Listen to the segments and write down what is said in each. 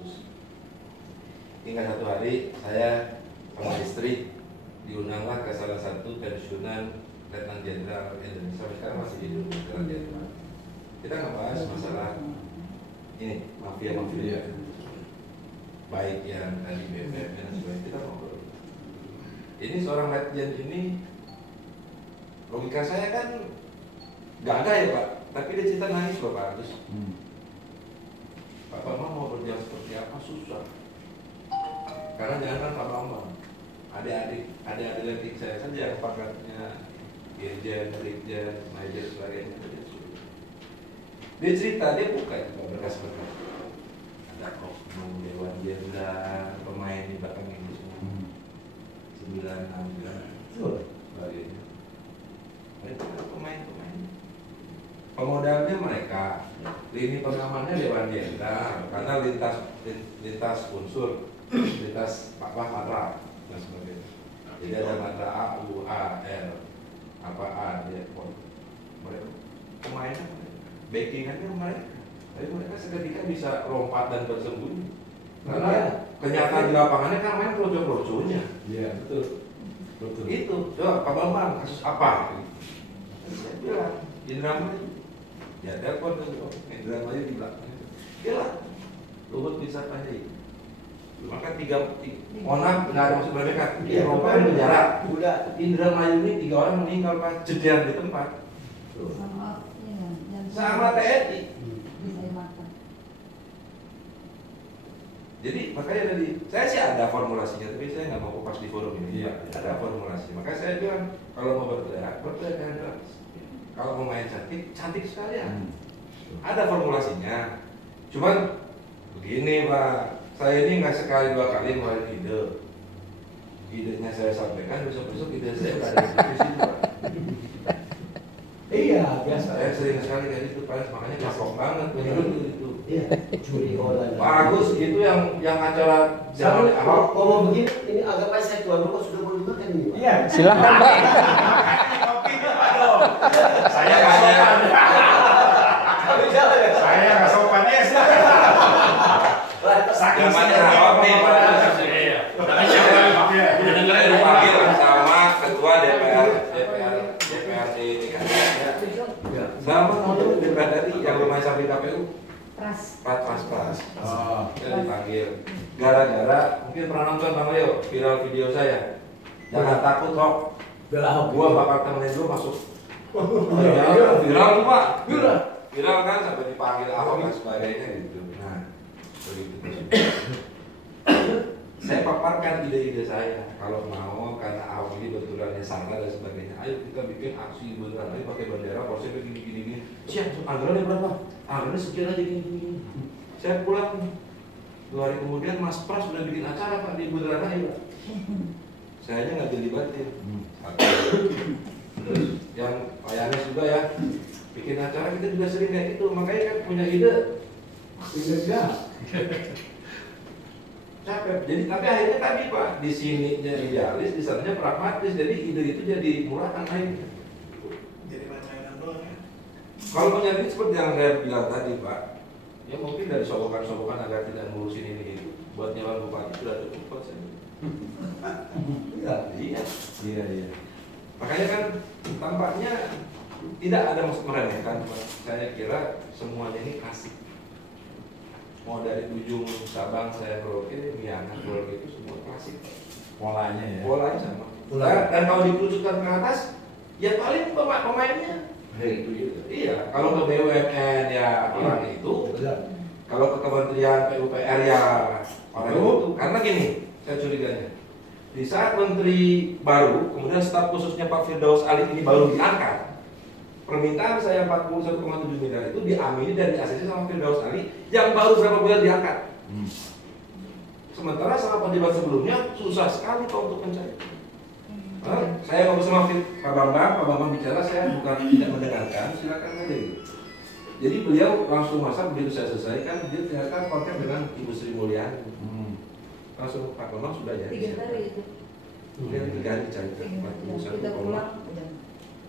Terus hingga satu hari saya sama istri diundanglah ke salah satu pensiunan Letnan Jenderal Indonesia, sekarang masih hidup Letnan Jenderal. Kita ngebahas masalah ini mafia baik yang tadi BPM dan sebagainya. Kita ngobrol. Ini seorang Letjen ini, logika saya kan nggak ada ya Pak, tapi dia cerita nangis loh Pak. Terus Pak Bambang mau berjalan seperti apa, susah. Karena jangan Pak Bambang, adik-adik saya saja yang pangkatnya Irjen, Brigjen, Major, sebagainya. Dia cerita, dia buka itu berkas-berkas. Ada oknum Dewan Jenderal, pemain di belakang ini semua. 9 sebagainya. Mereka pemain. Pemodalnya mereka, lini pengamannya Dewan Jenderal, karena lintas unsur, lintas matra dan sebagainya. Jadi ada matra A, U, A, L, apa A, D, mereka pemainnya, backingannya mereka. Tapi mereka seketika bisa lompat dan bersembunyi. Karena kenyataan di lapangannya kan main projo-projonya. Iya, betul. Itu, coba Pak Bambang, kasus apa? Saya bilang, Indramayu. Ya, telepon ke Indramayu di belakang. Gila, Luhut bisa tanya. Maka orang nggak ada maksud mereka. Dia lompat di penjara. Indramayu ini 3 orang meninggal Pak, jeder di tempat. Sama TNI. Jadi makanya tadi saya sih ada formulasinya, tapi saya nggak mau kupas di forum ini. Iya. Ada formulasi. Makanya saya bilang kalau mau berteriak dengan keras. Kalau mau main cantik sekalian. Ada formulasinya. Cuman begini Pak, saya ini nggak sekali 2 kali ngeluarin ide. Idenya saya sampaikan, besok ide saya nggak ada di situ Pak. Iya, biasa. Saya sering sekali kayak gitu Pak, makanya kapok banget menurut itu. Iya, curi orang. Bagus, itu yang acara zaman awal. Kalau begini, ini agak baik saya tuan rumah sudah boleh makan ini Pak. Iya, silakan Pak. Saya nggak sopan. Saya nggak sopan ya. Zamannya kopi Pak. Dengar dipanggil sama ketua DPRD DKI. Sama DPR yang lumayan sampai KPU. Pras. Saya dipanggil. Gara-gara mungkin pernah nonton Bang Leo viral video saya. Jangan takut Hok. Gua bakal temenin lu masuk. Viral tuh Pak. Viral kan sampai dipanggil Ahok dan sebagainya gitu. Nah, begitu. Saya paparkan ide-ide saya. Kalau mau karena Ahok ini betulannya salah dan sebagainya. Ayo kita bikin aksi beneran aja pakai bendera, polisi begini. Siap, anggarannya berapa? Anggarannya sekian aja gini. Saya pulang 2 hari kemudian Mas Pras sudah bikin acara Pak di Bundaran HI Pak. Saya aja nggak dilibatin. Terus yang Pak Yanes juga ya bikin acara, kita juga sering kayak gitu. Makanya kan punya ide. Capek. Jadi tapi akhirnya tadi Pak di sininya idealis, di sananya pragmatis. Jadi ide itu jadi murahan akhirnya. Jadi mainan doang ya. Kalau punya ini seperti yang saya bilang tadi Pak, ya mungkin dari sobokan-sobokan agar tidak ngurusin ini itu buat nyalon bupati sudah cukup buat saya. Iya. Makanya kan tampaknya tidak ada maksud meremehkan Pak. Saya kira semuanya ini kasih. Mau dari ujung Sabang saya Merauke, Miangas, Merauke itu semua klasik. Polanya ya. Polanya sama. Dan kalau dikerucutkan ke atas, ya paling pemainnya. Itu juga. Iya. Kalau ke BUMN ya orang itu. Kalau ke Kementerian PUPR ya orang itu. Karena gini, saya curiganya. Di saat menteri baru, kemudian staf khususnya Pak Firdaus Ali ini baru diangkat. Permintaan saya 41,7 miliar itu diamini dan di-ACC sama Firdaus Ali yang baru berapa bulan diangkat. Sementara sama pejabat sebelumnya susah sekali Pak untuk mencari. Saya ngobrol sama Pak Bambang bicara, saya bukan tidak mendengarkan, silakan aja gitu. Jadi beliau langsung masak, begitu saya selesaikan, dia ternyata kontak dengan Ibu Sri Mulyani. Langsung Pak Bambang sudah ya. 3 hari itu. Kemudian 3 hari cari Kita pulang udah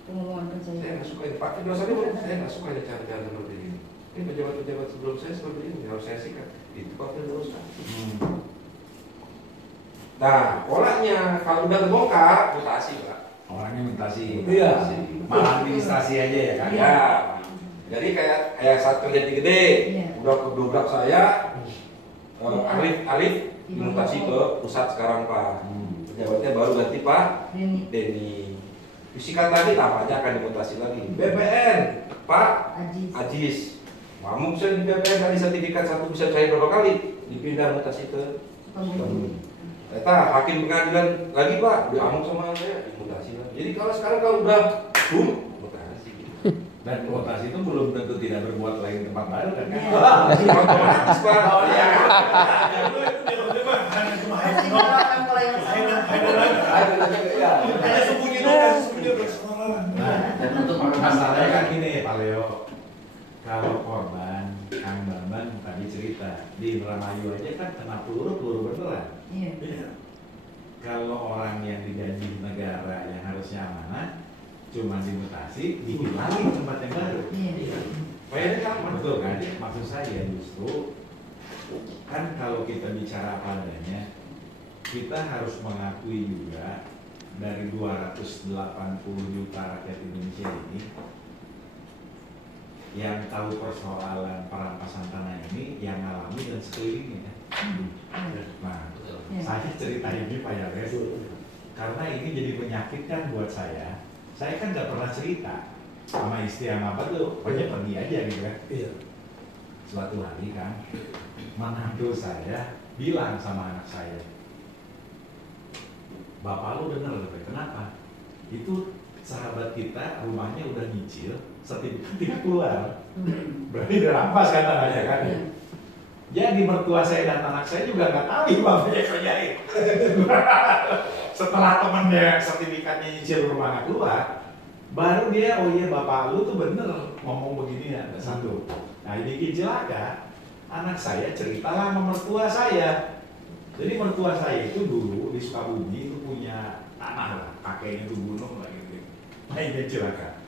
pengumuman saya saya. nggak suka ini Pak Firdaus Ali, saya nggak suka ini cara-cara seperti ini. Ini pejabat-pejabat sebelum saya seperti ini, harus saya sikat. Itu wakil dosa. Nah, polanya kalau udah terbongkar, mutasi Pak. Orangnya mutasi. Iya. Malah administrasi aja ya kan? Iya. Jadi kayak saat kerja di gede, Iya. udah kedobrak saya, Arif dimutasi ke pusat sekarang Pak. Pejabatnya baru ganti Pak Denny. Fisikan tadi tampaknya akan dimutasi lagi. BPN Pak Ajis. Mamuk saya di BPN tadi sertifikat 1 bisa cair berapa kali? Dipindah mutasi ke Sukabumi. Eta hakim pengadilan lagi Pak, diamuk sama saya, dimutasi lagi. Jadi kalau udah mutasi. Dan mutasi itu belum tentu tidak berbuat lain tempat baru kan? Otomatis Pak. Oh iya. Ada sembunyi Nah, dan untuk masalahnya kan gini Pak Leo, kalau korban Kang Bambang tadi cerita di Indramayu aja kan kena peluru beneran. Iya. Kalau orang yang dijanji negara yang harusnya amanah cuma dimutasi, dihilangin tempat yang baru. Iya. Kayaknya sama. Betul kan? Maksud saya justru kan kalau kita bicara apa adanya, kita harus mengakui juga dari 280 juta rakyat Indonesia ini yang tahu persoalan perampasan tanah ini yang alami dan sekelilingnya. Nah, saya cerita ini Pak Yares karena ini jadi menyakitkan buat saya. Saya kan nggak pernah cerita sama istri sama apa tuh, pokoknya pergi aja gitu kan. Iya. Suatu hari kan, menantu saya bilang sama anak saya, "Bapak lu denger, kenapa? Itu sahabat kita rumahnya udah nyicil, sertifikat keluar, berarti dirampas kan tanahnya kan?" Jadi mertua saya dan anak saya juga nggak tahu bapaknya kerjain. Setelah temennya sertifikatnya nyicil rumah nggak keluar, baru dia, oh iya bapak lu tuh bener ngomong begini ya, ada satu. Nah ini celaka, anak saya ceritalah sama mertua saya. Jadi mertua saya itu dulu di Sukabumi itu punya tanah lah, kakeknya itu gunung lah gitu. Nah ini celaka.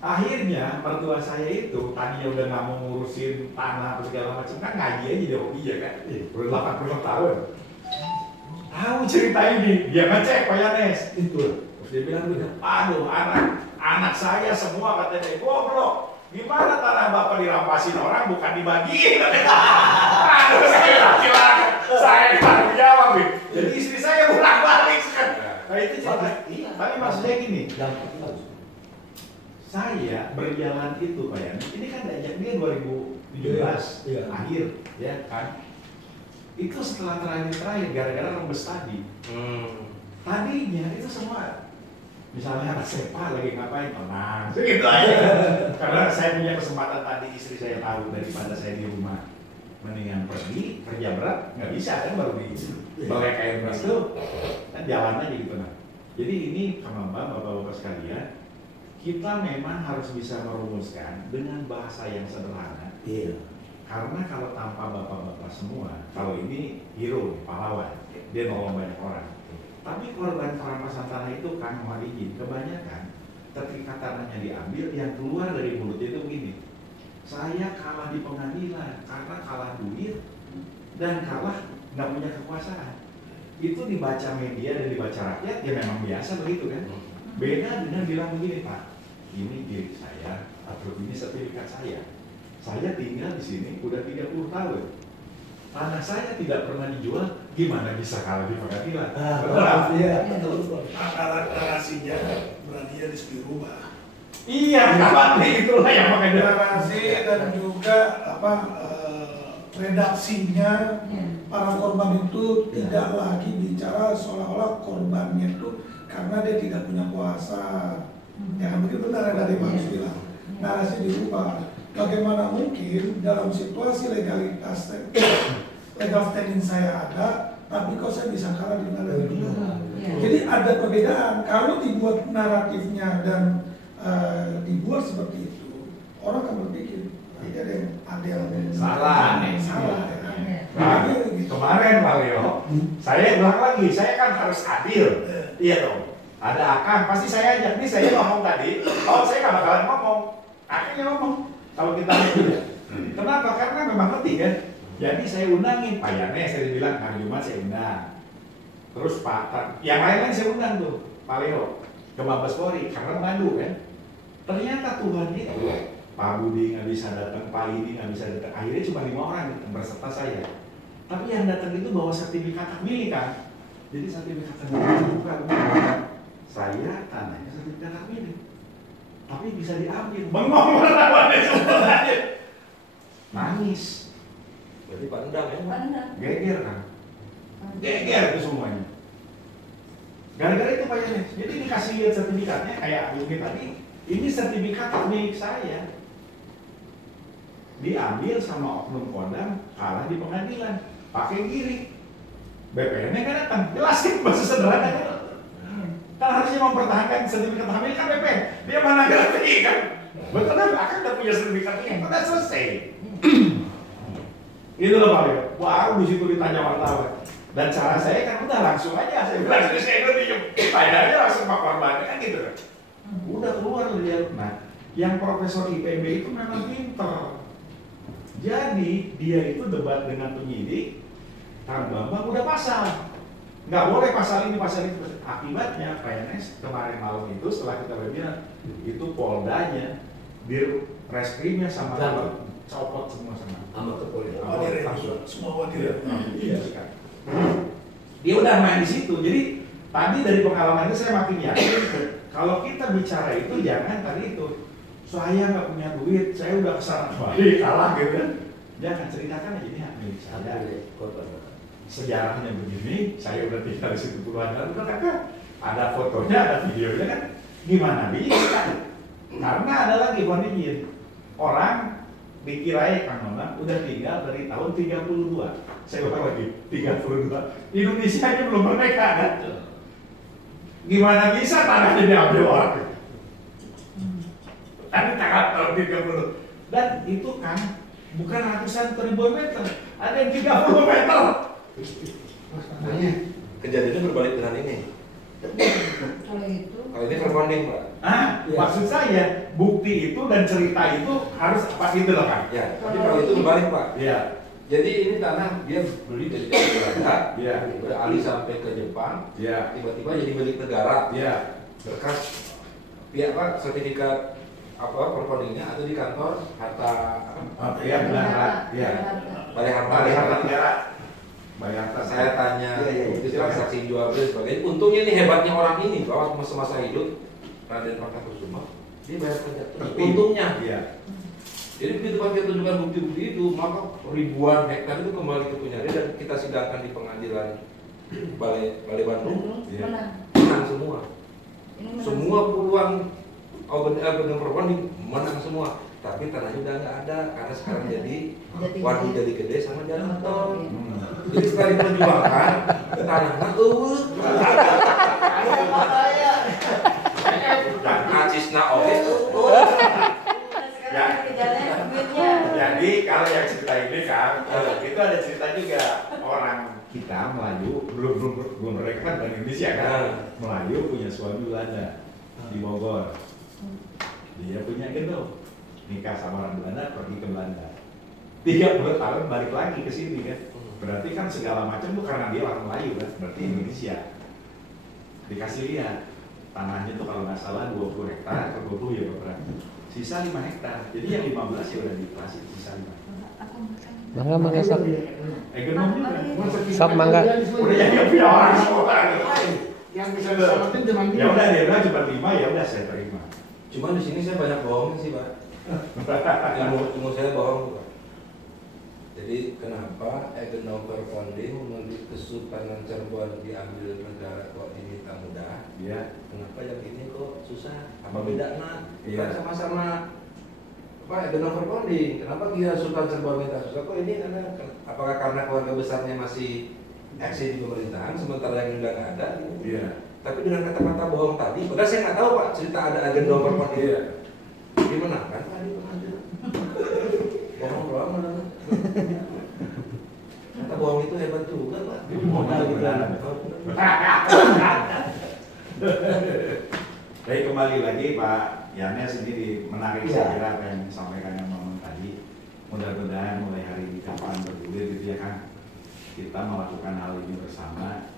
Akhirnya mertua saya itu tadinya udah nggak mau ngurusin tanah atau segala macam kan ngaji aja dia hobi ya kan, udah 80 tahun. Tahu cerita ini, dia ngecek Pak Yanes itu. Terus dia bilang gitu, aduh anak saya semua katanya goblok. Gimana tanah bapak dirampasin orang bukan dibagiin? Aduh saya tanggung jawab. Jadi istri saya pulang balik kan. Nah itu cerita. Tapi maksudnya gini. Saya berjalan itu Pak Yan, ini kan diajak dia 2017 akhir ya kan. Itu setelah terakhir gara-gara rembes tadi. Tadinya itu semua misalnya anak sepa lagi ngapain, tenang gitu aja. Karena saya punya kesempatan tadi istri saya tahu daripada saya di rumah mendingan pergi kerja berat, nggak bisa kan baru di balai KMS itu kan jalannya gitu. Nah jadi ini Kang bapak-bapak sekalian, kita memang harus bisa merumuskan dengan bahasa yang sederhana. Iya. Karena kalau tanpa bapak-bapak semua, kalau ini hero, pahlawan, dia nolong banyak orang. Tapi korban perampasan tanah itu kan mohon izin, kebanyakan ketika tanahnya diambil, yang keluar dari mulutnya itu begini. Saya kalah di pengadilan karena kalah duit dan kalah nggak punya kekuasaan. Itu dibaca media dan dibaca rakyat ya memang biasa begitu kan. Beda dengan bilang begini Pak, ini diri saya atau ini sertifikat saya. Saya tinggal di sini udah 30 tahun. Tanah saya tidak pernah dijual, gimana bisa kalah di pengadilan? Iya, betul. Narasinya berarti harus dirubah. Iya, kapan itulah yang makanya Narasi dan juga redaksinya para korban itu tidak lagi bicara seolah-olah korbannya itu karena dia tidak punya kuasa. Ya kan begitu benar dari Mas bilang. Narasi dirubah. Bagaimana mungkin dalam situasi legal standing saya ada, tapi kok saya bisa kalah di pengadilan itu? Jadi ada perbedaan. Kalau dibuat naratifnya dan dibuat seperti itu, orang akan berpikir ada yang salah. Salah. Nah, kemarin Pak Leo, saya ulang lagi, saya kan harus adil. Iya dong. Ada Akang, pasti saya ajak nih, saya ngomong tadi, oh saya nggak bakalan ngomong. Akhirnya ngomong. Kalau kita lihat Kenapa? Karena memang ngerti kan. Jadi saya undangin Pak Yane, saya bilang hari Jumat saya undang. Terus yang lain saya undang tuh Pak Leo ke Mabes Polri karena mengadu kan. Ternyata Tuhan itu Pak Budi nggak bisa datang, Pak Lidi nggak bisa datang. Akhirnya cuma 5 orang yang berserta saya. Tapi yang datang itu bawa sertifikat hak milik kan. Jadi sertifikat hak milik itu bukan saya tanahnya sertifikat hak milik. Tapi bisa diambil. Bengong namanya semuanya. Nangis. Berarti pandang ya? Pandang. Geger kan. Geger itu semuanya. Gara-gara itu Pak Yanes. Jadi dikasih lihat sertifikatnya kayak Yumi tadi. Ini sertifikat milik saya. Diambil sama oknum Kodam, kalah di pengadilan. Pakai giri. BPN-nya kan datang. Jelasin bahasa sederhana kan. Kan harusnya mempertahankan sertifikat hamil kan BPN. Dia mana ngerti kan. Betul kan akan udah punya sertifikatnya. Udah selesai. Itu loh Pak Leo. Baru di situ ditanya wartawan. Dan cara saya kan udah langsung aja. Saya bilang saya itu ditanya aja langsung Pak korbannya kan gitu kan. Udah keluar dia. Nah, yang Profesor IPB itu memang pinter. Jadi dia itu debat dengan penyidik. Kang Bambang udah pasal. Nggak boleh pasal ini, pasal itu. Akibatnya PNS kemarin malam itu setelah kita webinar itu Poldanya, Dir Reskrimnya sama copot semua sama. Sama kepolisian. Semua wadir. Iya sekali. Dia udah main di situ. Jadi tadi dari pengalaman itu saya makin yakin kalau kita bicara itu jangan tadi itu saya nggak punya duit, saya udah kesana balik kalah gitu kan. Jangan ceritakan aja ini hak milik saya. Sejarahnya begini, saya udah tinggal di situ puluhan tahun kan ada fotonya, ada videonya kan, gimana bisa? Karena ada lagi kondisi orang dikira Kang Nona udah tinggal dari tahun 32. Saya ulang lagi 32. Indonesia aja belum merdeka kan? Gimana bisa tanahnya diambil orang? Tapi tahun 30. Dan itu kan bukan ratusan ribuan meter, ada yang 30 meter. Kejadiannya berbalik dengan ini. Kalau ini crowdfunding Pak. Ya. Maksud saya bukti itu dan cerita itu harus apa gitu loh kan? Ya, tapi kalau itu berbalik Pak. Iya. Jadi ini tanah dia beli dari Belanda, Iya. beralih sampai ke Jepang, Iya. tiba-tiba jadi milik negara. Iya. Berkas pihak Pak sertifikat apa crowdfundingnya ada di kantor harta Iya benar. Iya. Balai Harta Negara. Bayar Saya tanya Iya, itu transaksi jual beli sebagainya. Untungnya ini hebatnya orang ini bahwa masa-masa hidup Raden Martakusuma dia bayar pajak. Untungnya. Iya. Jadi begitu Pak kita tunjukkan bukti-bukti itu, maka ribuan hektar itu kembali ke punya dia dan kita sidangkan di pengadilan Balai Bandung. Iya. Menang semua. Semua puluhan benar crowdfunding menang semua. Tapi tanahnya udah nggak ada karena sekarang jadi waduk jadi gede sama jalan tol. Jadi sekali perjuangan tanahnya dan acisna oke. Jadi kalau yang cerita ini kan, itu ada cerita juga orang kita Melayu belum mereka kan dari Indonesia kan, Melayu punya suami Belanda di Bogor, dia punya gendong, nikah sama orang Belanda pergi ke Belanda, 30 tahun balik lagi ke sini kan, berarti kan segala macam tuh karena dia orang Melayu kan, berarti Indonesia dikasih lihat tanahnya tuh kalau nggak salah 20 hektar atau 20 ya berapa? Sisa 5 hektar. Jadi yang 15 ya udah dikasih sisa 5. Mangga sok. Ekonom juga. Sok mangga. Udah jadi punya orang semua. Yang bisa diselamatin cuma Ya udah dia bilang cuma 5 ya udah saya terima. Cuma di sini saya banyak bohongnya sih Pak. Ilmu saya bohong Pak. Jadi kenapa Egenauker Founding memiliki Kesultanan Cirebon diambil negara kok diminta mudah? Iya. Kenapa yang ini kok susah? Apa bedanya? Iya. Kan sama-sama Pak Egenauker Founding. Kenapa dia Sultan Cirebon minta susah? Kok ini karena apakah karena keluarga besarnya masih eksis di pemerintahan sementara yang udah nggak ada? Iya. Tapi dengan kata-kata bohong tadi, padahal saya nggak tahu Pak cerita ada Egenauker Founding. Iya. Gimana kan tadi pengadilan? Bohong doang mana? Kata bohong itu hebat juga Pak. Modal gitu. Baik, kembali lagi Pak Yana sendiri menarik saya kira apa yang disampaikan yang Maman tadi. mudah-mudahan mulai hari ini kapan bergulir gitu ya kan, kita melakukan hal ini bersama.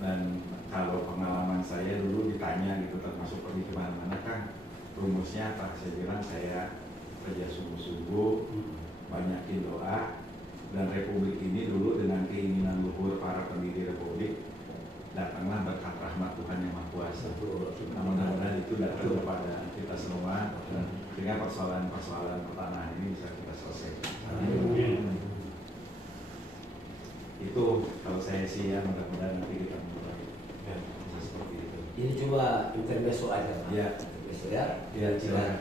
Dan kalau pengalaman saya dulu ditanya gitu, termasuk pergi kemana-mana kan, rumusnya apa? Saya bilang saya kerja sungguh-sungguh, banyakin doa, dan republik ini dulu dengan keinginan luhur para pendiri republik, datanglah berkat rahmat Tuhan yang Maha Kuasa. Nah, mudah-mudahan itu datang kepada kita semua, sehingga persoalan-persoalan pertanahan ini bisa kita selesaikan. Itu kalau saya sih ya, mudah-mudahan nanti kita mulai bisa seperti itu. Ini cuma intermezzo aja, Pak. Ya. Intermezzo ya. Ya, silakan.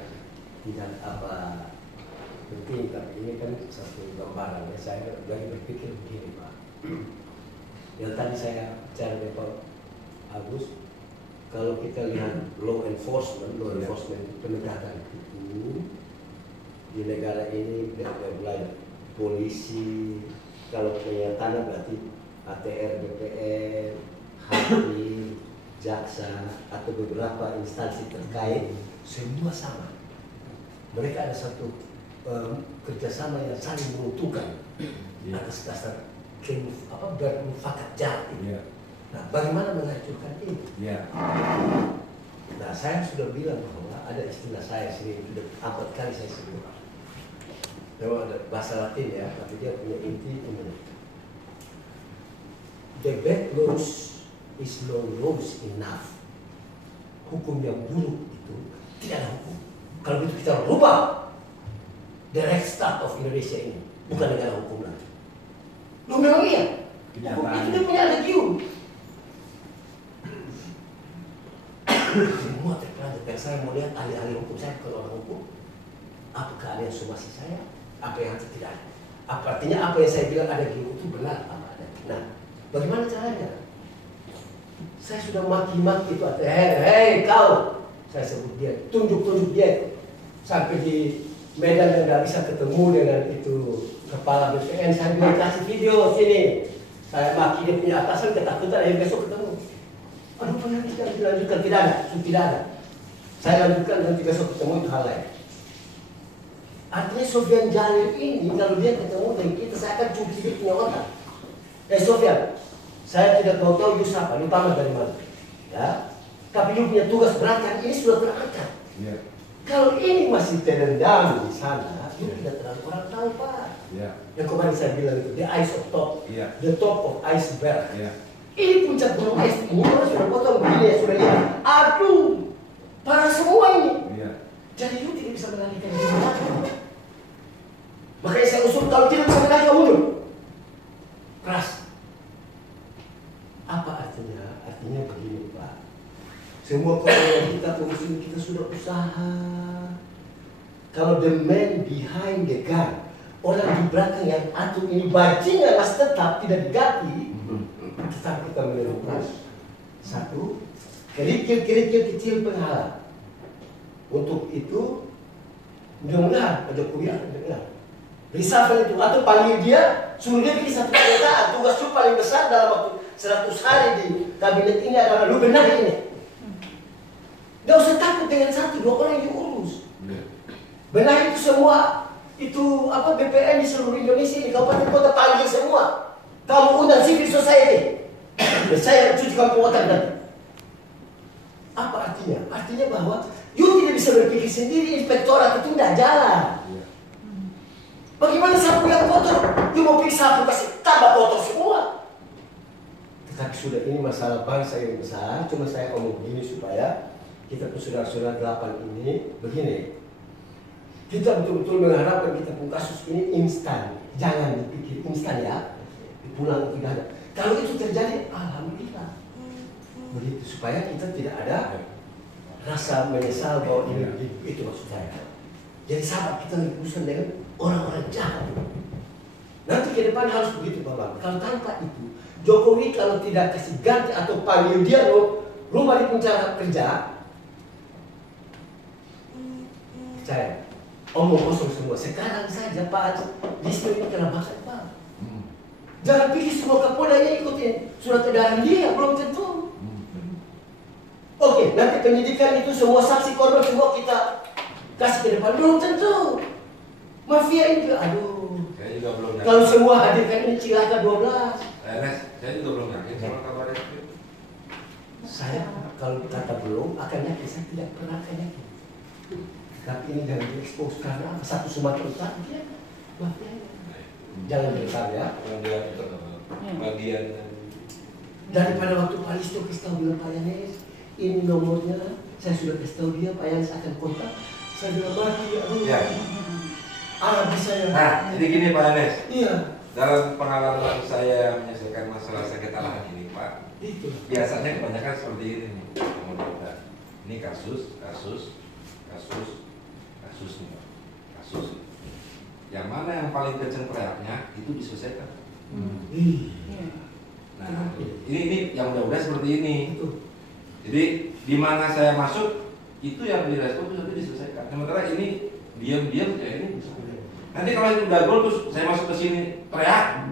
Tidak apa penting, tapi ini kan satu gambaran ya. Saya lagi berpikir begini, Pak. Yang tadi saya bicara dengan Pak Agus, kalau kita lihat law enforcement penegakan hukum di negara ini dari mulai polisi, kalau punya tanah berarti ATR, BPN, hakim, jaksa atau beberapa instansi terkait, semua sama. Mereka ada satu kerjasama yang saling menguntungkan atas dasar bermufakat jahat ini. Nah, bagaimana menghancurkan ini? Nah, saya sudah bilang bahwa ada istilah saya sendiri, sudah 4 kali saya sebut. Memang ada bahasa Latin ya, tapi dia punya inti ini. The bad laws is no laws enough. Hukum yang buruk itu tidak ada hukum. Kalau begitu kita rubah the Rechtsstaat of Indonesia ini, bukan negara hukum lagi. Loh memang iya. Hukum itu dia punya legiun. Semua terpelanjat. Saya mau lihat ahli-ahli hukum, saya bukan orang hukum. Apakah ada yang somasi saya? Apa yang tidak ada? Artinya apa yang saya bilang ada gium itu benar apa ada? Nah, bagaimana caranya? Saya sudah maki-maki itu, hei kau, saya sebut dia, tunjuk-tunjuk dia, sampai di Medan yang nggak bisa ketemu dengan itu kepala BPN, saya bilang kasih video sini, saya maki dia punya atasan, ketakutan, besok ketemu. Aduh, pernah tidak dilanjutkan, tidak ada. Saya lanjutkan nanti besok ketemu, itu hal lain. Artinya Sofyan Jalil ini kalau dia ketemu dengan kita, saya akan cuci dia punya otak. Sofyan, saya tidak mau tahu you siapa, you tamat dari mana, ya. Tapi you punya tugas berat kan, ini sudah terangkat. Kalau ini masih terendam di sana, you tidak terlalu orang tahu, Pak. Yang kemarin saya bilang itu, the ice of top, the top of iceberg. Ini puncak gunung es, ini orang sudah potong begini, sudah lihat. Aduh, parah semua ini. Jadi you tidak bisa mengalihkan diri lagi. Makanya saya usul kalau tidak bisa mengalihkan mundur. Keras. Apa artinya? Artinya begini, Pak. Semua orang kita pengusul kita sudah usaha. Kalau the man behind the gun, orang di belakang yang atur ini bajingan masih tetap tidak diganti, tetap kita menemukan satu kerikil-kerikil kecil penghalang. Untuk itu, mudah-mudahan Pak Jokowi akan dengar. Reshuffle itu, atau panggil dia, suruh dia bikin satu pernyataan. Tugas lu paling besar dalam waktu 100 hari di kabinet ini adalah lu benar ini. Gak usah takut dengan 1-2 orang yang diurus. Benar itu semua, itu apa BPN di seluruh Indonesia, di kabupaten kota panggil semua. Kamu undang civil society. Saya cuci kampung otak nanti. Apa artinya? Artinya bahwa you tidak bisa berpikir sendiri, inspektorat itu tidak jalan. Bagaimana sapu yang kotor? You mau pilih sapu kasih tambah kotor semua. Tetapi sudah ini masalah bangsa yang besar. Cuma saya omong begini supaya kita pun saudara-saudara 8 ini begini. Kita betul-betul mengharapkan kita pun kasus ini instan. Jangan dipikir instan ya. Pulang tidak ada. Kalau itu terjadi, alhamdulillah. Begitu supaya kita tidak ada rasa menyesal bahwa ini itu maksud saya. Jadi sahabat kita berurusan dengan orang-orang jahat. Nanti ke depan harus begitu, Bapak. Kalau tanpa itu, Jokowi kalau tidak kasih ganti atau panggil dia rumah di penjara kerja, saya omong kosong semua. Sekarang saja Pak Listio ini kena makan, Pak. Jangan pikir semua Kapoldanya ikutin surat edaran dia, belum tentu. Oke, nanti penyidikan itu semua saksi korban semua kita kasih ke depan, belum tentu. Mafia itu, aduh. Saya juga belum yakin. Kalau semua hadirkan ini cilaka 12. Saya juga belum yakin sama kabar itu. Saya kalau kata belum akan yakin, saya tidak pernah akan yakin. Tapi ini jangan diekspos karena apa? Satu Sumatera Utara dia mafia. Jangan besar ya. Yang dia itu bagian Daripada waktu Pak Listo kasih tahu bilang Pak Yanes, ini nomornya, saya sudah kasih tahu dia, Pak Yanes akan kontak. Saya bilang mati, aduh. Ya. Bisa ya. Nah, jadi gini Pak Yanes. Iya. Dalam pengalaman saya menyelesaikan masalah sengketa lahan ini, Pak, Itu. biasanya kebanyakan seperti ini nih. Kemudian, ini kasus nih, Pak. Kasus. Yang mana yang paling kenceng teriaknya itu diselesaikan. Nah, ini yang udah seperti ini. Jadi di mana saya masuk itu yang direspon itu diselesaikan. Sementara ini diam-diam ya ini bisa. Nanti kalau itu udah gol terus saya masuk ke sini teriak,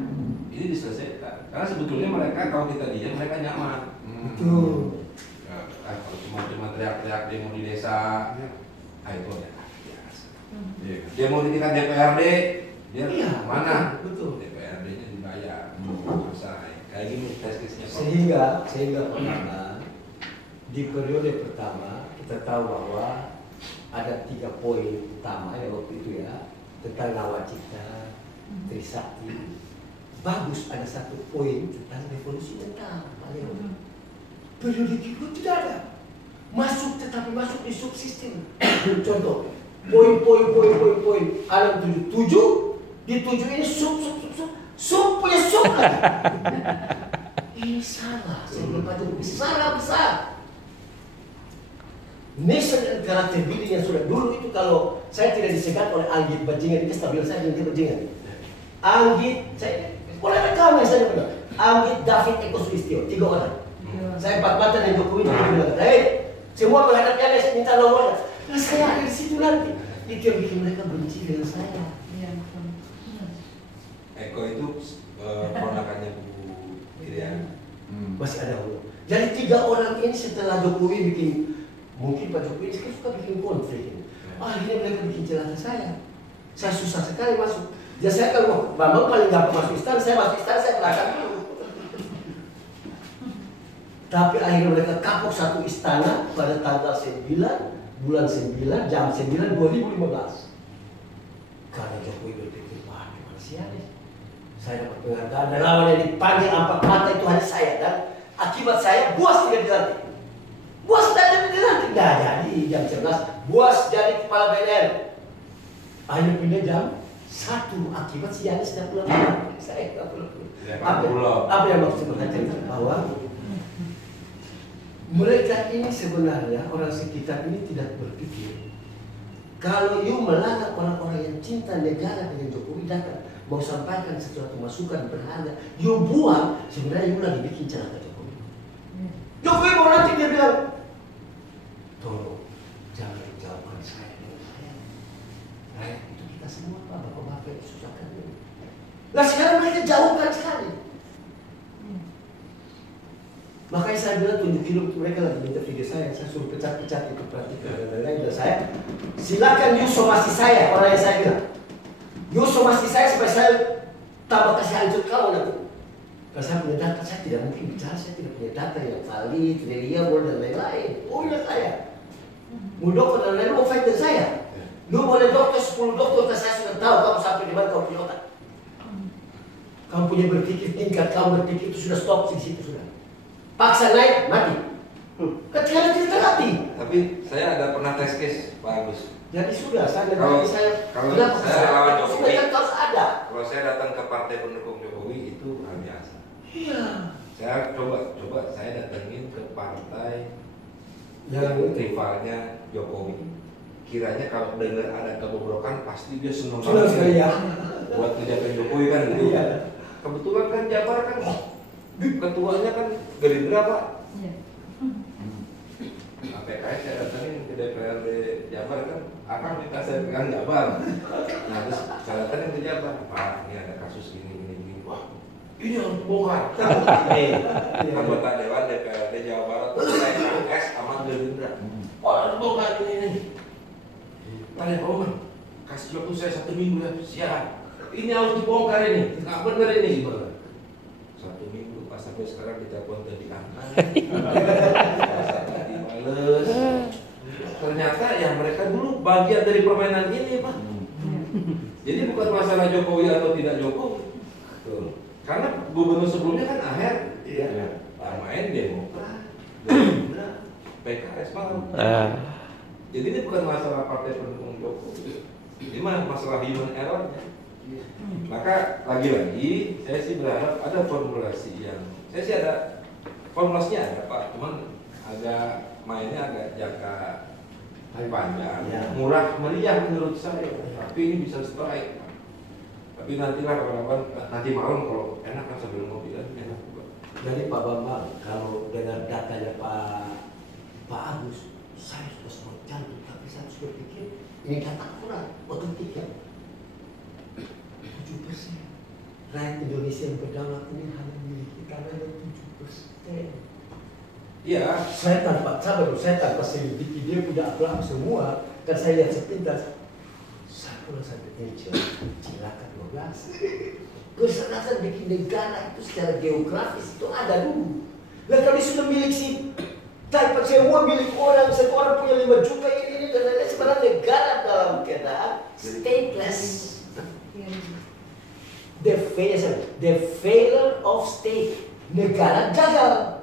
ini diselesaikan. Karena sebetulnya mereka kalau kita diam mereka nyaman. Betul. Kalau cuma teriak-teriak demo di desa, itu ya biasa. Demo di tingkat DPRD, dia mana? Betul. DPRD-nya dibayar. Selesai. Kayak gini testisnya. Sehingga di periode pertama kita tahu bahwa ada 3 poin utama ya waktu itu ya, tentang nawacita, Trisakti. Bagus ada 1 poin tentang revolusi mental. Periode kedua tidak ada. Masuk tetapi masuk di subsistem. Contoh, poin. Ada 7, di 7 ini sub punya sub lagi. Ini salah. Saya berbaca salah besar. Nation dan karakter building yang sudah dulu itu kalau saya tidak disegat oleh Anggit Bajingan itu stabil saya dengan dia Bajingan. Anggit, saya boleh rekam saya bilang. Anggit, David, Eko Sulistyo, 3 orang. Saya 4 mata dan Jokowi dia bilang, semua menghadap saya minta nomornya. Nah, saya ada di situ nanti. Itu yang bikin mereka benci dengan saya. Eko itu ponakannya Bu Irian. Masih ada Allah. Jadi 3 orang ini setelah Jokowi bikin, mungkin Pak Jokowi ini suka bikin konflik. Akhirnya mereka bikin celaka saya. Saya susah sekali masuk. Jadi saya kalau Bambang paling gampang masuk istana, saya masuk istana, saya belakang dulu. Tapi akhirnya mereka kapok 1 istana pada tanggal 9, bulan 9, jam 9, 2015. Karena Jokowi berpikir, wah ini manusia nih. Saya dapat penghargaan dan lawan yang dipanggil 4 mata itu hanya saya. Dan akibat saya, Buas tidak dilantik. Buas tidak dilantik. Nah jadi jam 11, Buas jadi kepala BNN. Akhirnya pindah jam 1 akibat si Yanis tidak pulang. Saya tidak pulang. Apa yang maksud saya bahwa mereka ini sebenarnya orang sekitar ini tidak berpikir kalau you melarang orang-orang yang cinta negara dengan Jokowi datang mau sampaikan sesuatu masukan berharga, you buang, sebenarnya you lagi bikin celaka Jokowi. Jokowi mau nanti dia bilang, tolong jangan jauhkan saya dengan saya. Rakyat itu kita semua Pak, bapak-bapak yang susahkan ini. Nah sekarang mereka jauhkan sekali. Makanya saya bilang tunjukin mereka lagi minta video saya suruh pecat-pecat itu praktik dan lain-lain. Dan saya silakan you somasi saya, orang yang saya bilang. You somasi saya supaya saya tambah kasih hancur kamu nanti. Kalau saya punya data, saya tidak mungkin bicara, saya tidak punya data yang valid, reliable dan lain-lain. Punya saya. Mau dokter dan lain-lain mau fight dengan saya. Lu boleh dokter 10 dokter, saya sudah tahu kamu sampai di mana kamu punya otak. Kamu punya berpikir tingkat, kamu berpikir itu sudah stop di situ sudah. Paksa naik, mati. Ketika kita terlatih. Tapi saya ada pernah tes case, Pak Agus. Jadi sudah, saya Kalau kenapa saya lawan Jokowi, sudah harus ada. kalau saya datang ke partai pendukung Jokowi itu hal biasa. Iya. Saya coba saya datengin ke partai Yang rivalnya Jokowi. Kiranya kalau dengar ada kebobrokan pasti dia senang sudah sekali ya. buat ngejaga Jokowi kan gitu. Iya. Kebetulan kan Jabar kan ketuanya kan Gerindra Pak. PKS saya datangin ke DPRD Jabar kan, akan minta saya pegang Jabar. Nah terus saya datangin ke Jabar, Pak ini ada kasus gini. Wah ini harus bongkar. Anggota Dewan DPRD Jawa Barat PKS sama Gerindra. Wah harus bongkar ini. Tanya Pak Umar, kasih waktu saya 1 minggu ya. Siap. Ini harus dibongkar ini, nggak benar ini. 1 minggu, pas sampai sekarang kita konten diangkat. Males. Ternyata ya mereka dulu bagian dari permainan ini, Pak. Jadi bukan masalah Jokowi atau tidak Jokowi. Tuh. Karena gubernur sebelumnya kan Aher, Iya. main Demokrat, Gerindra, PKS malam. Jadi ini bukan masalah partai pendukung Jokowi. Ini masalah human error-nya. Maka lagi-lagi saya sih berharap ada formulasi yang saya sih ada formulasinya ada Pak, cuman agak mainnya agak jangka panjang, Ya. murah meriah menurut saya. Tapi ini bisa strike. Tapi nantilah kawan-kawan, nanti malam kalau enak kan sambil ngopi kan enak juga. Jadi Pak Bambang, kalau dengan datanya Pak Agus, saya sudah sempat cantik, tapi saya sudah pikir ini data kurang, otentik ya. 7%. Rakyat Indonesia yang berdaulat ini hanya memiliki tanah 7%. Iya, Saya tanpa selidiki dia punya akhlak semua, dan saya lihat sepintas. Saya pulang sampai cilaka 12. Kesadaran bikin negara itu secara geografis itu ada dulu. Nah kalau dia sudah milik si Taipan semua milik orang, satu orang punya 5 juta ini dan lain-lain, sebenarnya negara dalam keadaan stateless. The failure of state. Negara gagal.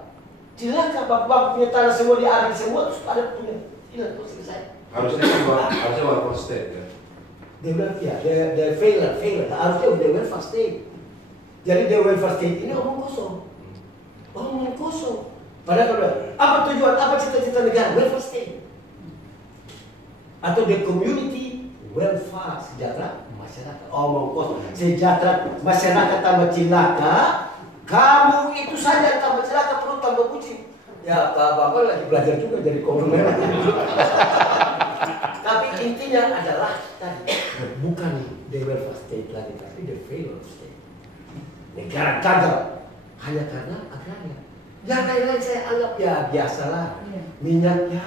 Cilaka bapak punya tanah semua diambil semua terus ada punya hilang terus selesai. harusnya welfare state ya. Dia bilang ya, the failure. Harusnya the welfare state. Jadi the welfare state ini omong kosong. Padahal kalau apa tujuan, apa cita-cita negara? Welfare state. Atau the community welfare, sejahtera masyarakat. Omong kosong. Sejahtera masyarakat tambah cilaka. Kamu itu saja tambah celaka perlu tambah puji. Ya Bapak lagi belajar juga dari komen. Tapi intinya adalah tadi bukan the welfare state lagi, tapi the failure state. Negara gagal hanya karena agraria. Ya lain-lain saya anggap ya biasalah. Minyak ya.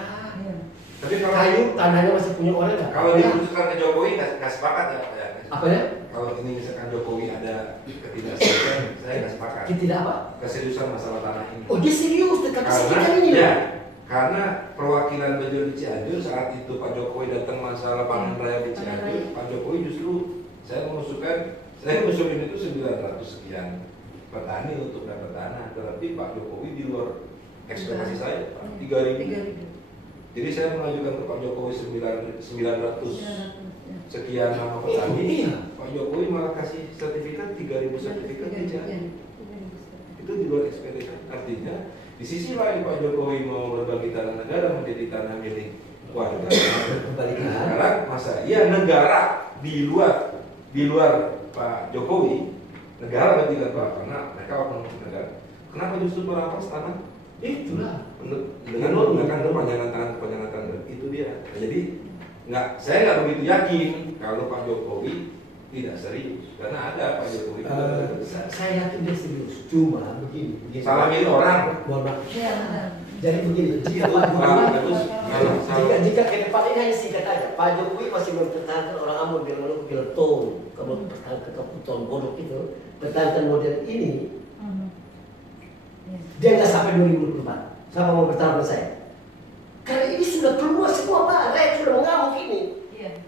Tapi kalau Kayu tanahnya masih punya orang nggak? kalau diputuskan ke Jokowi nggak sepakat ya. Apa ya? Kalau ini misalkan Jokowi ada ketidakseriusan, saya nggak sepakat. Tidak apa? Keseriusan masalah tanah ini. Oh dia serius dekat Karena sekitar ini ya, loh. karena perwakilan beliau di Cianjur saat itu Pak Jokowi datang masalah panen raya di Cianjur, Pak Jokowi justru saya mengusulkan itu 900 sekian petani untuk dapat tanah, tetapi Pak Jokowi di luar ekspektasi saya, Pak, 3.000. Jadi saya mengajukan ke Pak Jokowi 900 sekian nama petani. Iya. Pak Jokowi malah kasih sertifikat 3.000 sertifikat di Cianjur. Itu di luar ekspektasi. Artinya di sisi lain Pak Jokowi mau berbagi tanah negara menjadi tanah milik warga. Sekarang masa iya negara di luar Pak Jokowi, negara berarti kan Pak, karena mereka orang negara. Kenapa justru merampas tanah? Itulah. Dengan menggunakan kepanjangan tangan itu dia. Jadi saya nggak begitu yakin kalau Pak Jokowi tidak serius, karena ada Pak Jokowi. Saya yakin dia serius. Cuma begini. Salah milih orang. Mohon maaf. Jadi begini. Jika ke depan ini hanya singkat aja. Pak Jokowi masih mempertahankan orang Ambon bilang ton. Kalau pertahankan keputusan bodoh itu, pertahankan model ini. Dia nggak sampai 2024. Sama mau bertahan dengan saya. Karena ini sudah keluar semua Pak. Rakyat sudah mengamuk ini. Iya.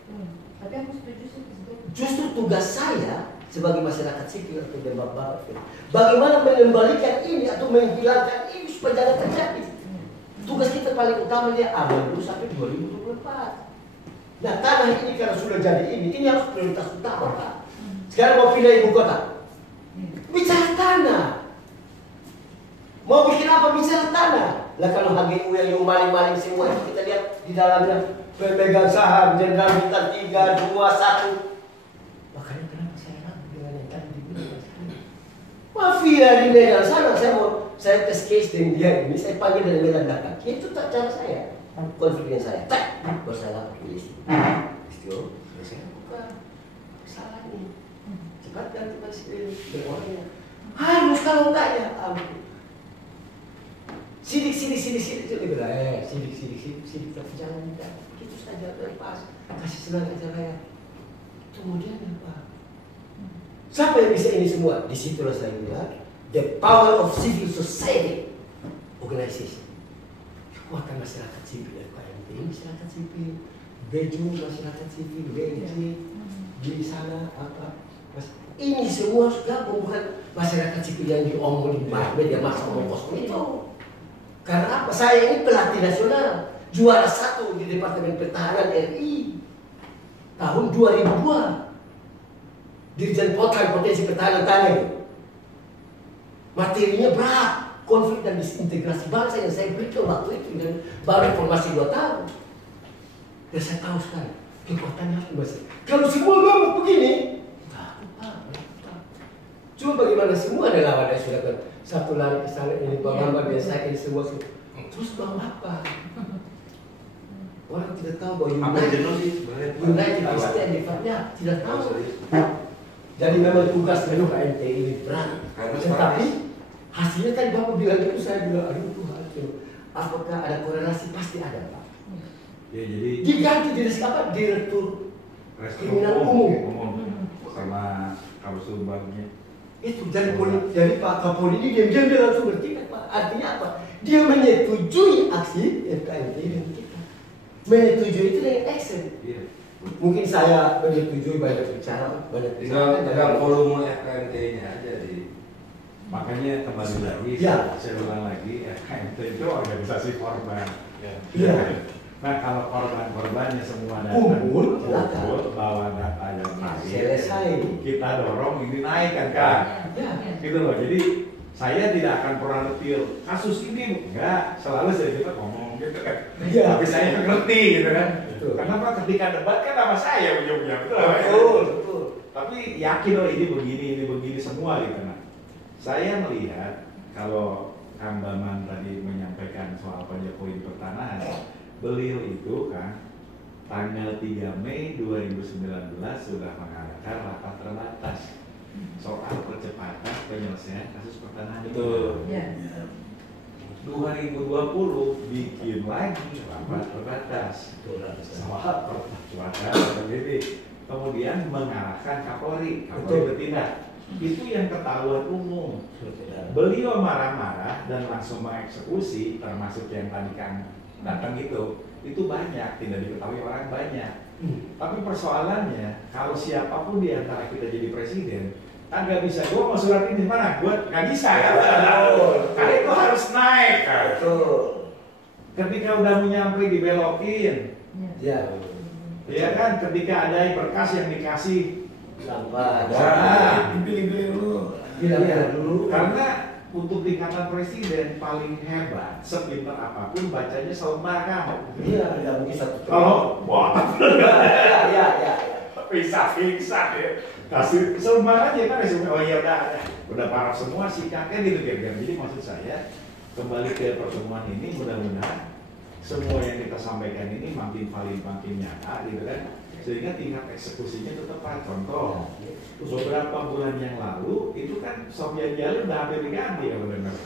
Tapi aku setuju sih. Justru tugas saya sebagai masyarakat sipil atau bapak bagaimana mengembalikan ini atau menghilangkan ini supaya jangan terjadi. Tugas kita paling utama dia aman dulu sampai 2024. Nah tanah ini karena sudah jadi ini harus prioritas utama Pak. Sekarang mau pindah ibu kota, bicara tanah. Mau bikin apa bicara tanah? Lah kalau HGU yang maling-maling semua itu kita lihat di dalamnya pemegang saham jenderal bintang 3, 2, 1. Makanya kenapa saya ragu dengan yang tadi dibilang mafia di Medan sana. Saya tes case dengan dia ini, saya panggil dari Medan datang. Itu tak cara saya, konflik dengan saya. Tak, bersalah polisi. Istio, saya bukan salah ini. Cepat ganti presiden berorangnya. Harus kalau enggak ya ampun. Sidik itu sidik tapi jangan enggak. Itu saja lepas. Kasih senang aja rakyat. kemudian apa? Siapa yang bisa ini semua? Disitulah saya bilang the power of civil society organization. Kekuatan masyarakat sipil, FKMT, masyarakat sipil, BEJU, masyarakat sipil, BNJ, di sana apa? Ini semua sudah bukan masyarakat sipil yang diomong di media massa omong kosong itu. Karena apa? Saya ini pelatih nasional, juara 1 di Departemen Pertahanan RI tahun 2002. Dirjen Potran Potensi Pertahanan Tanah. Materinya berat, konflik dan disintegrasi bangsa yang saya berikan waktu itu dan baru formasi 2 tahun. Dan saya tahu sekali kekuatannya apa besar. Kalau semua ngomong begini, cuma bagaimana semua relawan yang sudah kan satu lari ke sana ini bagaimana biasa ini semua terus mau apa? Orang tidak tahu bahwa United Christian Defense tidak tahu. Jadi memang tugas penuh KMT ini berat. Tetapi hasilnya tadi Bapak bilang itu, saya bilang aduh Tuhan, apakah ada korelasi? Pasti ada Pak. Ya jadi Diganti dari siapa? Direktur Kriminal Umum sama Kapsul Banknya. Itu dari Pak Kapolri ini diam-diam dia langsung bertindak Pak. Artinya apa? Dia menyetujui aksi FKMT dan kita. Menyetujui itu dengan action. Iya. Mungkin saya menyetujui banyak bicara, banyak Tinggal volume FKMT-nya aja di. Makanya kembali lagi, Ya. saya ulang lagi, FKMT itu organisasi korban. Iya. Nah kalau korban-korbannya semua Kumpul, bawa data yang valid, selesai. kita dorong ini naik kan Kak? Ya. Gitu loh, jadi saya tidak akan pernah detail kasus ini, enggak, selalu saya kita ngomong gitu kan. Iya. Tapi saya ngerti gitu kan. Betul. Kenapa ketika debat kan sama saya ujungnya, betul nggak, Pak? Betul. Tapi yakin loh ini begini semua gitu. Nah, saya melihat kalau Kang Bambang tadi menyampaikan soal Pak Jokowi pertanahan, beliau itu kan tanggal 3 Mei 2019 sudah mengadakan rapat terbatas soal percepatan penyelesaian kasus pertanahan. Betul. Ya. 2020 bikin lagi rapat terbatas soal percepatan PBB. Kemudian mengarahkan Kapolri bertindak. Itu yang ketahuan umum. Beliau marah-marah dan langsung mengeksekusi, termasuk yang tadi Kang datang itu banyak, tidak diketahui orang banyak. Tapi persoalannya, kalau siapapun di antara kita jadi presiden, kan nggak bisa, gua mau surat ini mana? Gua nggak bisa ya. Karena itu harus naik. Betul. Ketika udah menyampai dibelokin, Ya. ya kan? Ketika ada berkas yang dikasih, Sampah. Dipilih-pilih dulu. Bilang dulu. karena untuk tingkatan presiden paling hebat, sepintar apapun bacanya selembar kan. Iya, tidak mungkin satu. Kalau wah, Ya. bisa ya. Kasih selembar aja kan resume. Oh iya udah parah semua sikapnya gitu kan. Jadi maksud saya kembali ke pertemuan ini, mudah-mudahan semua yang kita sampaikan ini makin valid, makin nyata gitu kan. Sehingga tingkat eksekusinya itu tepat. Contoh, beberapa bulan yang lalu itu kan Sofyan Jalil udah hampir diganti ya benar.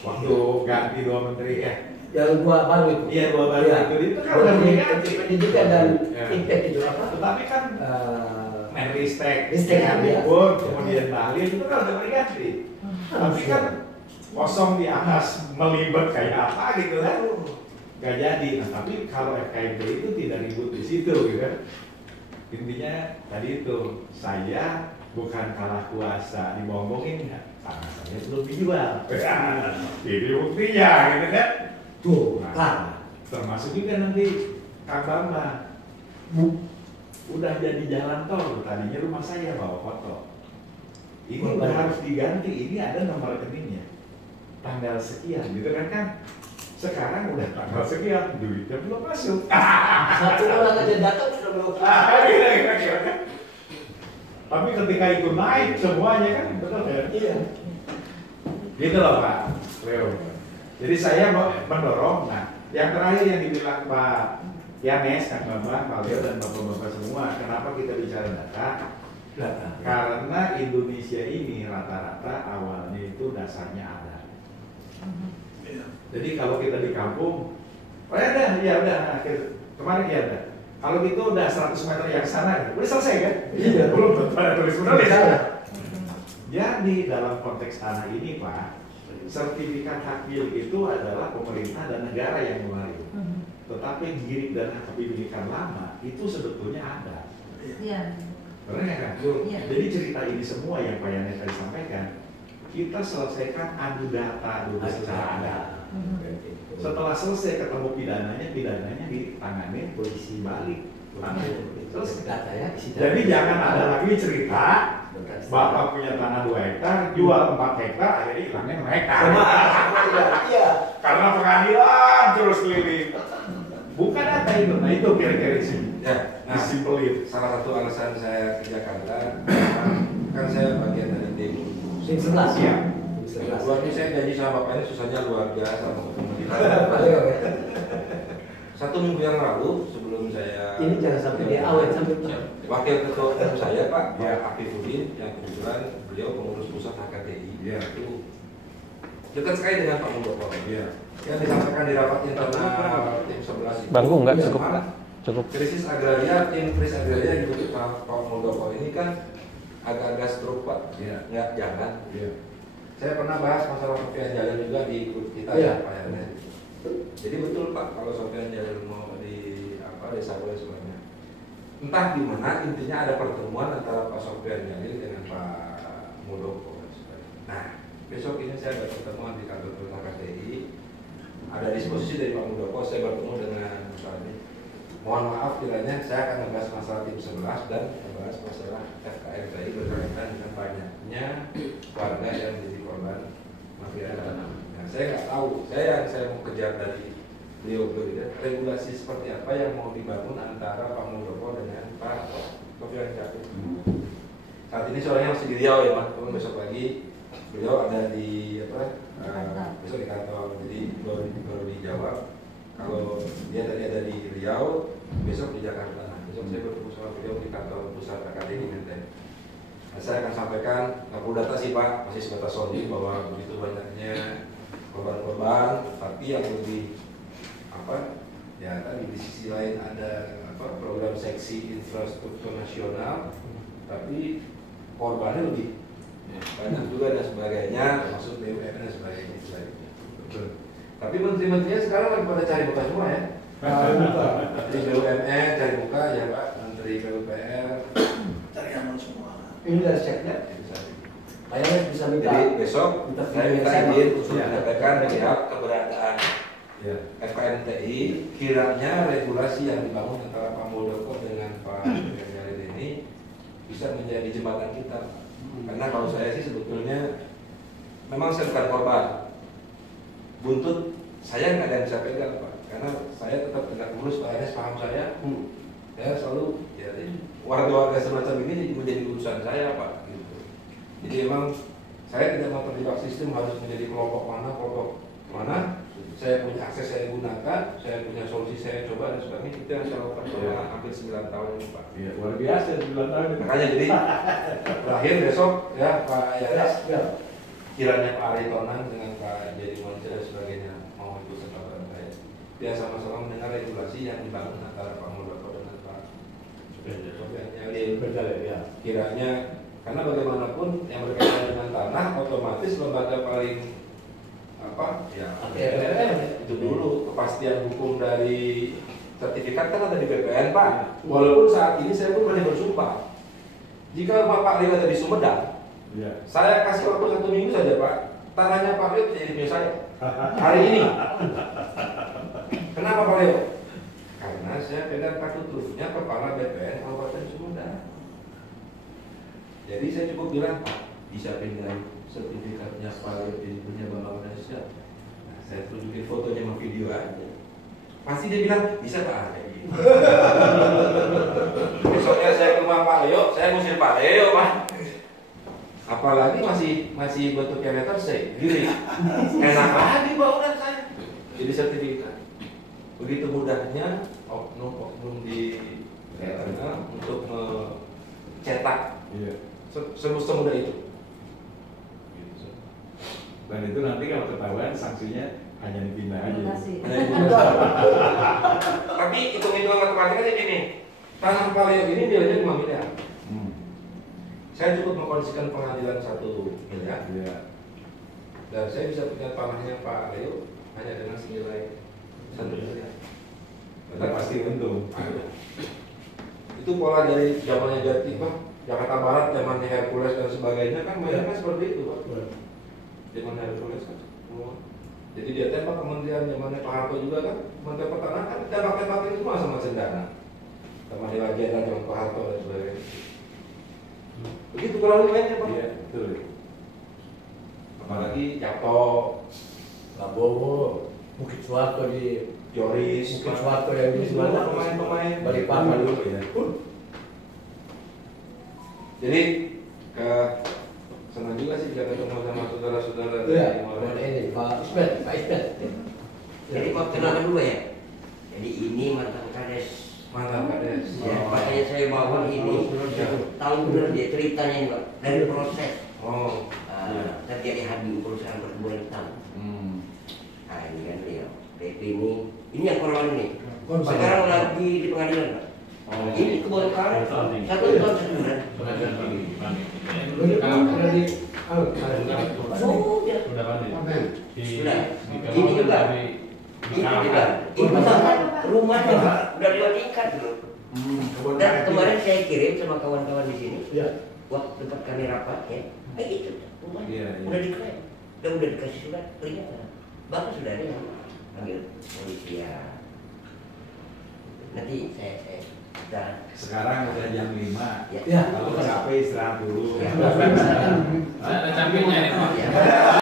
Waktu ganti 2 menteri ya. Yang 2 baru itu. Iya 2 baru itu kan udah diganti. Pendidikan dan Ya. impact itu apa? Tetapi kan Menristek, Ristek kan, ya. kemudian Bahlil itu kan udah diganti. Tapi kan kosong di atas melibet kayak apa gitu kan. Gak jadi. Nah tapi kalau FKMP itu tidak ribut di situ gitu kan. Intinya tadi itu, saya bukan kalah kuasa, dibombongin ya, karena saya belum dijual. Ini buktinya gitu kan. Tuh, Nah, termasuk juga nanti Kang Bambang udah jadi jalan tol, tadinya rumah saya bawa foto. Ini udah harus diganti, ini ada nomor rekeningnya, tanggal sekian gitu kan. Sekarang udah tanggal sekian, duitnya belum masuk. satu orang aja datang sudah belum. Kira-kira. Tapi ketika itu naik semuanya kan, betul ya? Iya. Gitu loh Pak Leo. Jadi saya mendorong, nah yang terakhir yang dibilang Pak Yanes, Kang Bambang, Pak Leo dan Bapak-Bapak semua, kenapa kita bicara data? Karena Indonesia ini rata-rata awalnya itu dasarnya ada. Jadi kalau kita di kampung, oh ya udah, kemarin ya udah. Kalau gitu udah 100 meter yang sana, udah selesai kan? Iya. Belum tentu ada tulis menulis. Jadi dalam konteks tanah ini Pak, sertifikat hak milik itu adalah pemerintah dan negara yang mengeluarkan. Tetapi girik dan hak kepemilikan lama itu sebetulnya ada. Iya. Benar nggak kan? Iya. Jadi cerita ini semua yang Pak Yanes tadi sampaikan, kita selesaikan adu data dulu secara ada. Setelah selesai ketemu pidananya ditangani polisi balik. Terus Datanya di situ. jadi jangan ada lagi cerita Bapak punya tanah 2 hektar, jual 4 hektar, akhirnya hilangnya 6 hektar. Iya. Karena pengadilan terus keliling. Bukan data itu, nah itu kira-kira sih. Ya, nah, Disimpelin. salah satu alasan saya ke Jakarta, kan saya bagian dari tim. Tim 11 Iya. Tim 11. Waktu saya janji sama Bapak ini susahnya luar biasa mau ketemu di Ayo, ya. 1 minggu yang lalu sebelum saya Ini jangan sampai dia awet sampai wakil ketua umum saya Pak Ya. Akifudin yang kebetulan beliau pengurus pusat HKTI Ya. itu dekat sekali dengan Pak Muldoko Iya. yang disampaikan di rapat internal tim 11 itu. Bangku enggak Iya, cukup, Pak. cukup. Krisis agraria, tim krisis agraria yang dibentuk sama Pak Muldoko ini kan agak-agak stroke Pak. Iya. Nggak jangan. Iya. Saya pernah bahas masalah Sofian Jalil juga di grup kita Iya. ya Pak Yanes. Jadi betul Pak kalau Sofian Jalil mau di desa boleh semuanya. Entah di mana intinya ada pertemuan antara Pak Sofian Jalil dengan Pak Muldoko. Nah besok ini saya ada pertemuan di kantor pemerintah KTI. Ada disposisi dari Pak Muldoko, saya bertemu dengan misalnya. Mohon maaf kiranya saya akan membahas masalah tim 11 dan membahas masalah FKMTI berkaitan dengan banyaknya warga yang menjadi korban mafia tanah. Nah, saya nggak tahu, saya mau kejar dari beliau regulasi seperti apa yang mau dibangun antara Pak Muldoko dengan Pak Sofian Jalil. Saat ini soalnya masih di Riau ya Mas, teman besok pagi beliau ada di besok di kantor, jadi baru dijawab. Kalau dia tadi ada di Riau, besok di Jakarta. Nah, besok saya bertemu sama beliau di kantor pusat Akademi Menteng. Nah, saya akan sampaikan, nggak perlu data sih Pak, masih sebatas sounding bahwa begitu banyaknya korban-korban, tapi yang lebih ya tadi di sisi lain ada program seksi infrastruktur nasional, tapi korbannya lebih banyak juga dan sebagainya, termasuk BUMN dan sebagainya. Tapi menteri-menterinya sekarang lagi pada cari muka semua ya. Menteri BUMN cari muka ya Pak, Menteri PUPR Cari aman semua. Ini dari ceknya. Kayaknya bisa minta. Jadi besok saya minta izin untuk menyampaikan melihat keberadaan FKMTI, kiranya regulasi yang dibangun antara Pak Muldoko dengan Pak Jalil ini bisa menjadi jembatan kita. Karena kalau saya sih sebetulnya memang saya bukan korban. Buntut saya nggak ada yang bisa pegang Pak, karena saya tetap tegak lurus. Pak Yanes paham saya selalu ya warga-warga semacam ini menjadi urusan saya Pak. Gitu. Jadi memang saya tidak mau terlibat sistem harus menjadi kelompok mana. Saya punya akses saya gunakan, saya punya solusi saya coba dan sebagainya. Itu yang saya lakukan selama hampir 9 tahun ini Pak. Iya, luar biasa 9 tahun. Makanya jadi terakhir besok ya Pak Yanes, kiranya Pak Ari Tonan dengan Pak Jadi Monce dan sebagainya mau ikut serta saya. Dia sama-sama mendengar regulasi yang dibangun antara Pak Muldoko dengan Pak Sofian Jalil. Kiranya karena bagaimanapun yang berkaitan dengan tanah otomatis lembaga paling itu dulu kepastian hukum dari sertifikat kan ada di BPN Pak. Walaupun saat ini saya pun berani bersumpah jika Bapak Leo ada di Sumedang, saya kasih waktu 1 minggu saja Pak, tanahnya Pak Leo bisa jadi punya saya hari ini. Kenapa Pak Leo? Karena saya pegang kartu trufnya kepala BPN Kabupaten Sumedang. Jadi saya cukup bilang Pak, bisa pindah sertifikatnya Pak Leo jadi punya Bambang Indonesia. Nah, saya tunjukin fotonya sama video aja. Pasti dia bilang bisa Pak. Besoknya saya ke rumah Pak Leo, saya ngusir Pak Leo Pak. Apalagi masih bentuknya letter C, gini. Enak lagi bangunan saya. Jadi sertifikat. Begitu mudahnya oknum di untuk mencetak. Semudah itu. Dan itu nanti kalau ketahuan sanksinya Hanya dipindah Terima aja. kasih. Tapi hitung-hitungan matematikanya gini, tanah paleo ini nilainya 5 miliar. Saya cukup mengkondisikan pengadilan 1 miliar, Iya. dan saya bisa punya tanahnya Pak Leo hanya dengan senilai 1 miliar. Berarti pasti untung. Itu pola dari zamannya Jakarta Barat, zamannya Hercules dan sebagainya kan banyak kan seperti itu Pak. Zaman Hercules kan semua. Jadi dia tembak kementerian zamannya Pak Harto juga kan, Kementerian Pertanian kan tembak-tembakin semua sama cendana. Sama Dewa Jenderal zaman Pak Harto dan sebagainya. Begitu kurang lebihnya Pak. Iya, betul. Apalagi Cato, Prabowo, Bukit Suwarto di Joris, Bukit Suwarto yang di semua mana? pemain-pemain. Balikpapan dulu ya. Jadi senang juga sih bisa ketemu sama saudara-saudara Iya, dari Timor. ini Pak Ismet, Pak Ismet. Jadi kok kenalan dulu ya. Jadi ini mantan kades. Mantan Kades. Ya, makanya saya bawa ini. Tahu benar dia ceritanya ini Pak. Dari proses Oh, terjadi hadir perusahaan perkebunan hitam. Nah ini kan dia. DP ini yang korban ini. Sekarang lagi di pengadilan Pak. Ini kebongkaran 1 tahun sebulan. Sudah. Sudah. Ini juga. Ini juga. Ini bahkan rumahnya Pak udah 2 tingkat dulu. Dan kemarin saya kirim sama kawan-kawan di sini. Waktu tempat kami rapat ya. Itu rumahnya. Iya, iya. Udah diklaim. Dan udah dikasih surat peringatan. Bahkan sudah ada yang panggil polisi ya. Nanti saya dan Sekarang udah jam 5. ya. Kalau capek istirahat dulu. Ya. Ada capeknya nih Pak. Ya.